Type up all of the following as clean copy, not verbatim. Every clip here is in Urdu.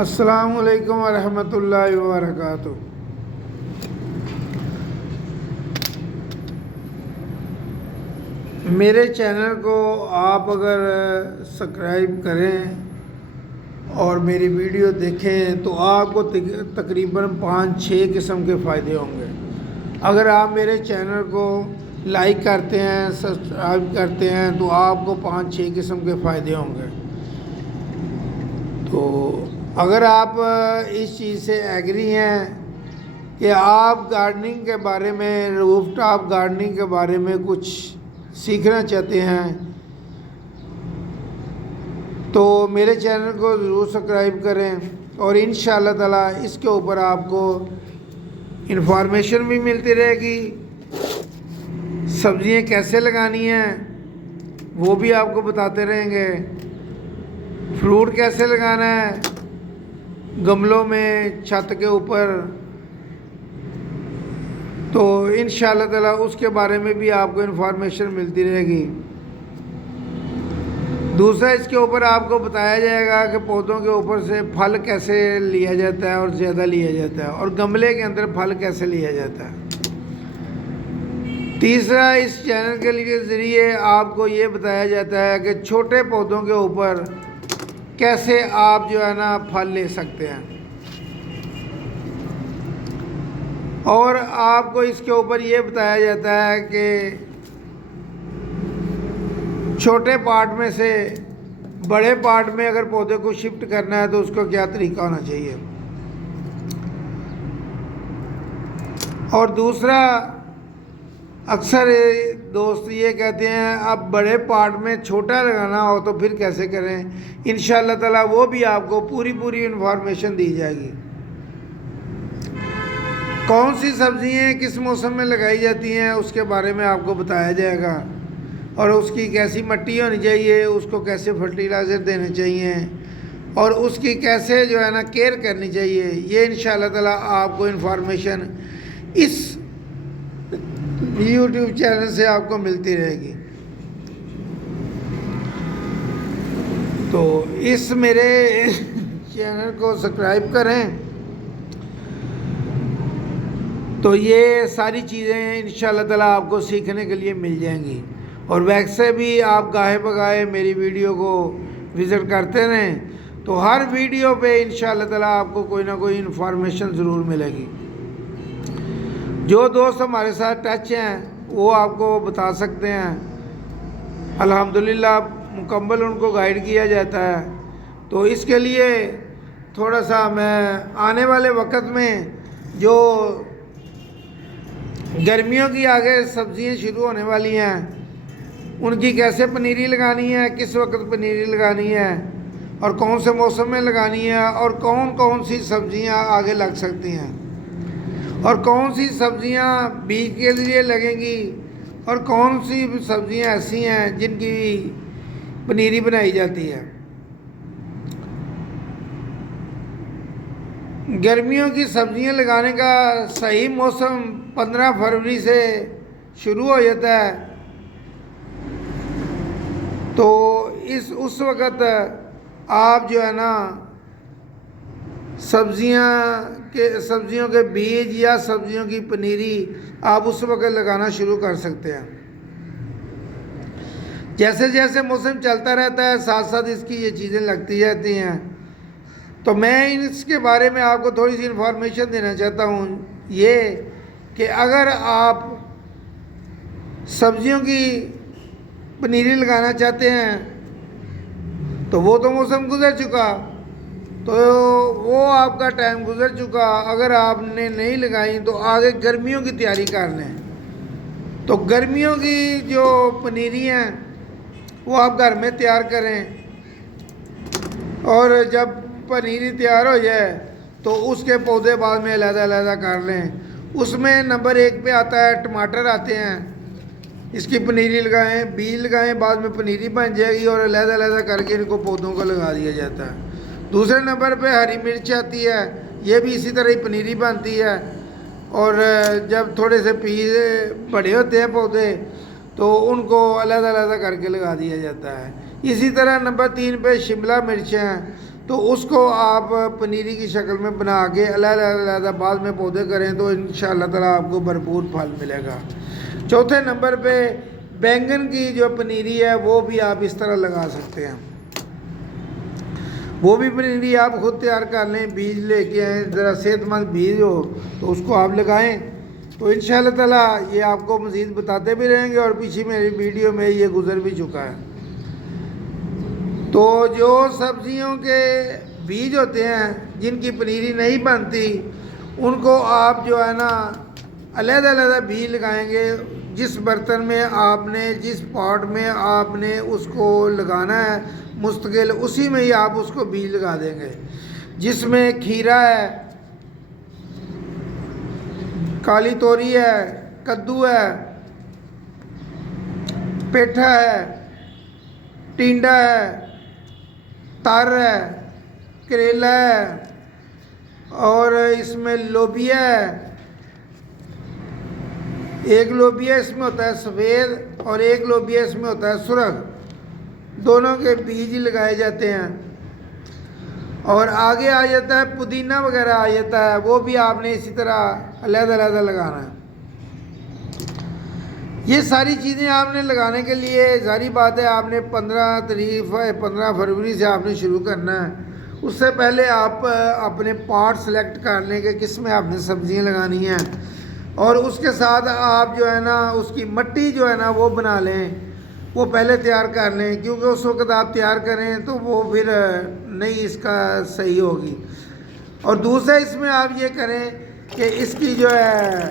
السلام علیکم ورحمۃ اللہ وبرکاتہ۔ میرے چینل کو آپ اگر سبسکرائب کریں اور میری ویڈیو دیکھیں تو آپ کو تقریباً 5-6 قسم کے فائدے ہوں گے۔ اگر آپ میرے چینل کو لائک کرتے ہیں، سبسکرائب کرتے ہیں تو آپ کو 5-6 قسم کے فائدے ہوں گے۔ تو اگر آپ اس چیز سے ایگری ہیں کہ آپ گارڈننگ کے بارے میں، روف ٹاپ گارڈننگ کے بارے میں کچھ سیکھنا چاہتے ہیں تو میرے چینل کو ضرور سبسکرائب کریں، اور انشاءاللہ تعالی اس کے اوپر آپ کو انفارمیشن بھی ملتی رہے گی۔ سبزیاں کیسے لگانی ہیں وہ بھی آپ کو بتاتے رہیں گے، فروٹ کیسے لگانا ہے گملوں میں، چھت کے اوپر، تو انشاءاللہ تعالی اس کے بارے میں بھی آپ کو انفارمیشن ملتی رہے گی۔ دوسرا، اس کے اوپر آپ کو بتایا جائے گا کہ پودوں کے اوپر سے پھل کیسے لیا جاتا ہے اور زیادہ لیا جاتا ہے، اور گملے کے اندر پھل کیسے لیا جاتا ہے۔ تیسرا، اس چینل کے ذریعے آپ کو یہ بتایا جاتا ہے کہ چھوٹے پودوں کے اوپر کیسے آپ جو ہے نا پھل لے سکتے ہیں، اور آپ کو اس کے اوپر یہ بتایا جاتا ہے کہ چھوٹے پارٹ میں سے بڑے پارٹ میں اگر پودے کو شفٹ کرنا ہے تو اس کو کیا طریقہ ہونا چاہیے۔ اور دوسرا، اکثر دوست یہ کہتے ہیں اب بڑے پارٹ میں چھوٹا لگانا ہو تو پھر کیسے کریں۔ انشاءاللہ تعالی وہ بھی آپ کو پوری انفارمیشن دی جائے گی۔ کون سی سبزیاں کس موسم میں لگائی جاتی ہیں اس کے بارے میں آپ کو بتایا جائے گا، اور اس کی کیسی مٹی ہونی چاہیے، اس کو کیسے فرٹیلائزر دینے چاہیے، اور اس کی کیسے جو ہے نا کیئر کرنی چاہیے۔ یہ انشاءاللہ تعالی آپ کو انفارمیشن اس یوٹیوب چینل سے آپ کو ملتی رہے گی۔ تو اس میرے چینل کو سبسکرائب کریں تو یہ ساری چیزیں انشاءاللہ تعالی آپ کو سیکھنے کے لیے مل جائیں گی، اور ویسے بھی آپ گاہے بگاہے میری ویڈیو کو وزٹ کرتے رہیں تو ہر ویڈیو پہ انشاءاللہ تعالی آپ کو کوئی نہ کوئی انفارمیشن ضرور ملے گی۔ جو دوست ہمارے ساتھ ٹچ ہیں وہ آپ کو بتا سکتے ہیں، الحمدللہ مکمل ان کو گائیڈ کیا جاتا ہے۔ تو اس کے لیے تھوڑا سا میں آنے والے وقت میں جو گرمیوں کی آگے سبزیاں شروع ہونے والی ہیں ان کی کیسے پنیری لگانی ہے، کس وقت پنیری لگانی ہے، اور کون سے موسم میں لگانی ہے، اور کون سی سبزیاں آگے لگ سکتی ہیں، اور کون سی سبزیاں بیج کے ذریعے لگیں گی، اور کون سی سبزیاں ایسی ہیں جن کی پنیری بنائی جاتی ہے۔ گرمیوں کی سبزیاں لگانے کا صحیح موسم 15 فروری سے شروع ہو جاتا ہے، تو اس وقت آپ جو ہے نا سبزیوں کے بیج یا سبزیوں کی پنیری آپ اس وقت لگانا شروع کر سکتے ہیں۔ جیسے جیسے موسم چلتا رہتا ہے ساتھ ساتھ اس کی یہ چیزیں لگتی جاتی ہیں۔ تو میں اس کے بارے میں آپ کو تھوڑی سی انفارمیشن دینا چاہتا ہوں، یہ کہ اگر آپ سبزیوں کی پنیری لگانا چاہتے ہیں تو وہ تو موسم گزر چکا، تو وہ آپ کا ٹائم گزر چکا۔ اگر آپ نے نہیں لگائیں تو آگے گرمیوں کی تیاری کر لیں۔ تو گرمیوں کی جو پنیری ہیں وہ آپ گھر میں تیار کریں، اور جب پنیری تیار ہو جائے تو اس کے پودے بعد میں علیحدہ کر لیں۔ اس میں نمبر 1 پہ آتا ہے ٹماٹر آتے ہیں، اس کی پنیری لگائیں، بیج لگائیں، بعد میں پنیری بن جائے گی اور علیحدہ کر کے ان کو پودوں کو لگا دیا جاتا ہے۔ دوسرے نمبر پہ ہری مرچ آتی ہے، یہ بھی اسی طرح ہی پنیری بنتی ہے، اور جب تھوڑے سے پیز بڑے ہوتے ہیں پودے تو ان کو علیحدہ کر کے لگا دیا جاتا ہے۔ اسی طرح نمبر 3 پہ شملہ مرچ ہیں، تو اس کو آپ پنیری کی شکل میں بنا کے علیحدہ بعد میں پودے کریں تو انشاءاللہ تعالیٰ آپ کو بھرپور پھل ملے گا۔ چوتھے نمبر پہ بینگن کی جو پنیری ہے وہ بھی آپ اس طرح لگا سکتے ہیں۔ وہ بھی پنیری آپ خود تیار کر لیں، بیج لے کے آئیں، ذرا صحت مند بیج ہو تو اس کو آپ لگائیں، تو انشاءاللہ تعالیٰ یہ آپ کو مزید بتاتے بھی رہیں گے، اور پیچھے میری ویڈیو میں یہ گزر بھی چکا ہے۔ تو جو سبزیوں کے بیج ہوتے ہیں جن کی پنیری نہیں بنتی، ان کو آپ جو ہے نا علیحدہ بیج لگائیں گے۔ جس برتن میں آپ نے، جس پاٹ میں آپ نے اس کو لگانا ہے مستقل، اسی میں ہی آپ اس کو بیج لگا دیں گے۔ جس میں کھیرا ہے، کالی توری ہے، کدو ہے، پیٹھا ہے، ٹینڈا ہے، تر ہے، کریلا ہے، اور اس میں لوبیا ہے۔ ایک لوبیا اس میں ہوتا ہے سفید اور ایک لوبیا اس میں ہوتا ہے سرخ، دونوں کے بیج لگائے جاتے ہیں۔ اور آگے آ جاتا ہے پودینہ وغیرہ آ جاتا ہے، وہ بھی آپ نے اسی طرح علیحدہ لگانا ہے۔ یہ ساری چیزیں آپ نے لگانے کے لیے ظاہری بات ہے آپ نے 15 فروری سے آپ نے شروع کرنا ہے۔ اس سے پہلے آپ اپنے پاٹ سلیکٹ کر لیں کہ کس میں آپ نے سبزیاں لگانی ہیں، اور اس کے ساتھ آپ جو ہے نا اس کی مٹی جو ہے نا وہ بنا لیں، وہ پہلے تیار کر لیں، کیونکہ اس وقت آپ تیار کریں تو وہ پھر نہیں اس کا صحیح ہوگی۔ اور دوسرا اس میں آپ یہ کریں کہ اس کی جو ہے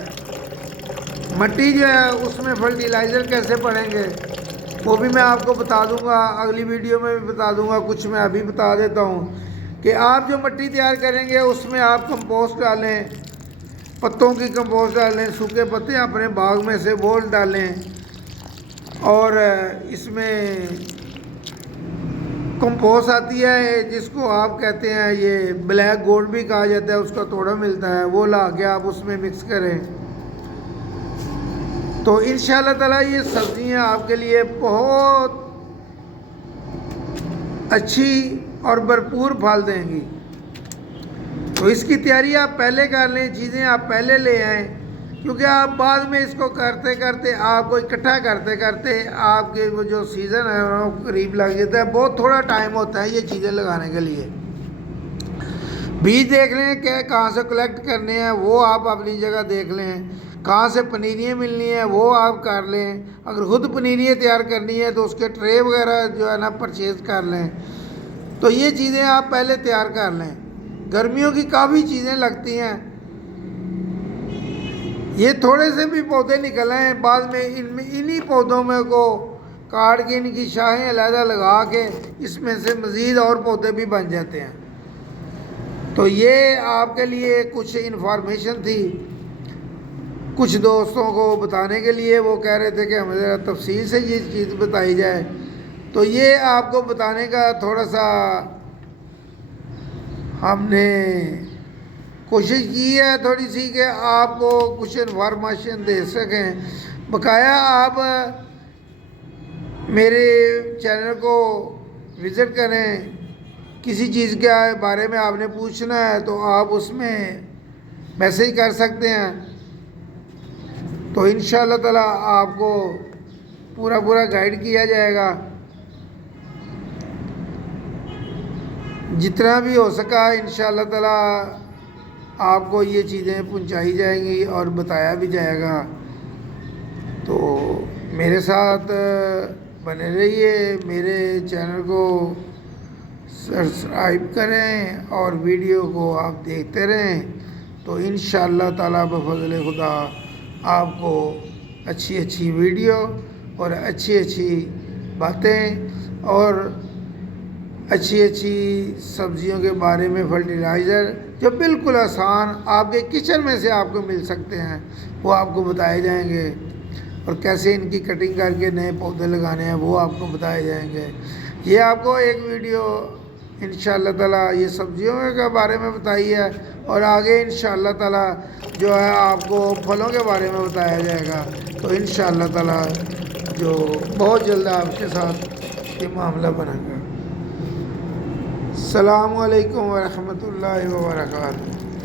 مٹی جو ہے اس میں فرٹیلائزر کیسے پڑیں گے وہ بھی میں آپ کو بتا دوں گا، اگلی ویڈیو میں بھی بتا دوں گا، کچھ میں ابھی بتا دیتا ہوں کہ آپ جو مٹی تیار کریں گے اس میں آپ کمپوسٹ ڈالیں، پتوں کی کمپوسٹ ڈالیں، سوکھے پتے اپنے باغ میں سے وہ ڈالیں، اور اس میں کمپوسٹ آتی ہے جس کو آپ کہتے ہیں یہ بلیک گولڈ بھی کہا جاتا ہے، اس کا توڑا ملتا ہے، وہ لا کے آپ اس میں مکس کریں، تو انشاءاللہ تعالیٰ یہ سبزیاں آپ کے لیے بہت اچھی اور بھرپور پھل دیں گی۔ تو اس کی تیاری آپ پہلے کر لیں، چیزیں آپ پہلے لے آئیں، کیونکہ آپ بعد میں اس کو کرتے کرتے آپ کو اکٹھا کرتے کرتے آپ کے وہ جو سیزن ہے وہ قریب لگ جاتا ہے، بہت تھوڑا ٹائم ہوتا ہے یہ چیزیں لگانے کے لیے۔ بیج دیکھ لیں کہ کہاں سے کلیکٹ کرنے ہیں وہ آپ اپنی جگہ دیکھ لیں، کہاں سے پنیریاں ملنی ہیں وہ آپ کر لیں، اگر خود پنیریاں تیار کرنی ہے تو اس کے ٹرے وغیرہ جو ہے نا پرچیز کر لیں، تو یہ چیزیں آپ پہلے تیار کر لیں۔ گرمیوں کی کافی چیزیں لگتی ہیں، یہ تھوڑے سے بھی پودے نکل آئیں، بعد میں انہی پودوں میں کو کاٹ کے ان کی شاخیں علیحدہ لگا کے اس میں سے مزید اور پودے بھی بن جاتے ہیں۔ تو یہ آپ کے لیے کچھ انفارمیشن تھی، کچھ دوستوں کو بتانے کے لیے، وہ کہہ رہے تھے کہ ہمیں ذرا تفصیل سے یہ چیز بتائی جائے، تو یہ آپ کو بتانے کا تھوڑا سا ہم نے کوشش کی ہے تھوڑی سی کہ آپ کو کچھ انفارمیشن دے سکیں۔ بقایا آپ میرے چینل کو وزٹ کریں، کسی چیز کے بارے میں آپ نے پوچھنا ہے تو آپ اس میں میسیج کر سکتے ہیں، تو انشاءاللہ تعالیٰ آپ کو پورا گائیڈ کیا جائے گا، جتنا بھی ہو سکا انشاءاللہ تعالیٰ آپ کو یہ چیزیں پہنچائی جائیں گی اور بتایا بھی جائے گا۔ تو میرے ساتھ بنے رہیے، میرے چینل کو سبسکرائب کریں اور ویڈیو کو آپ دیکھتے رہیں، تو انشاءاللہ تعالیٰ بفضل خدا آپ کو اچھی ویڈیو اور اچھی باتیں اور اچھی سبزیوں کے بارے میں فرٹیلائزر جو بالکل آسان آپ کے کچن میں سے آپ کو مل سکتے ہیں وہ آپ کو بتائے جائیں گے، اور کیسے ان کی کٹنگ کر کے نئے پودے لگانے ہیں وہ آپ کو بتائے جائیں گے۔ یہ آپ کو ایک ویڈیو انشاءاللہ تعالیٰ یہ سبزیوں کے بارے میں بتائی ہے، اور آگے انشاءاللہ تعالیٰ جو ہے آپ کو پھلوں کے بارے میں بتایا جائے گا، تو انشاءاللہ تعالیٰ جو بہت جلد آپ کے ساتھ یہ معاملہ بنے گا۔ السلام علیکم ورحمۃ اللہ وبرکاتہ.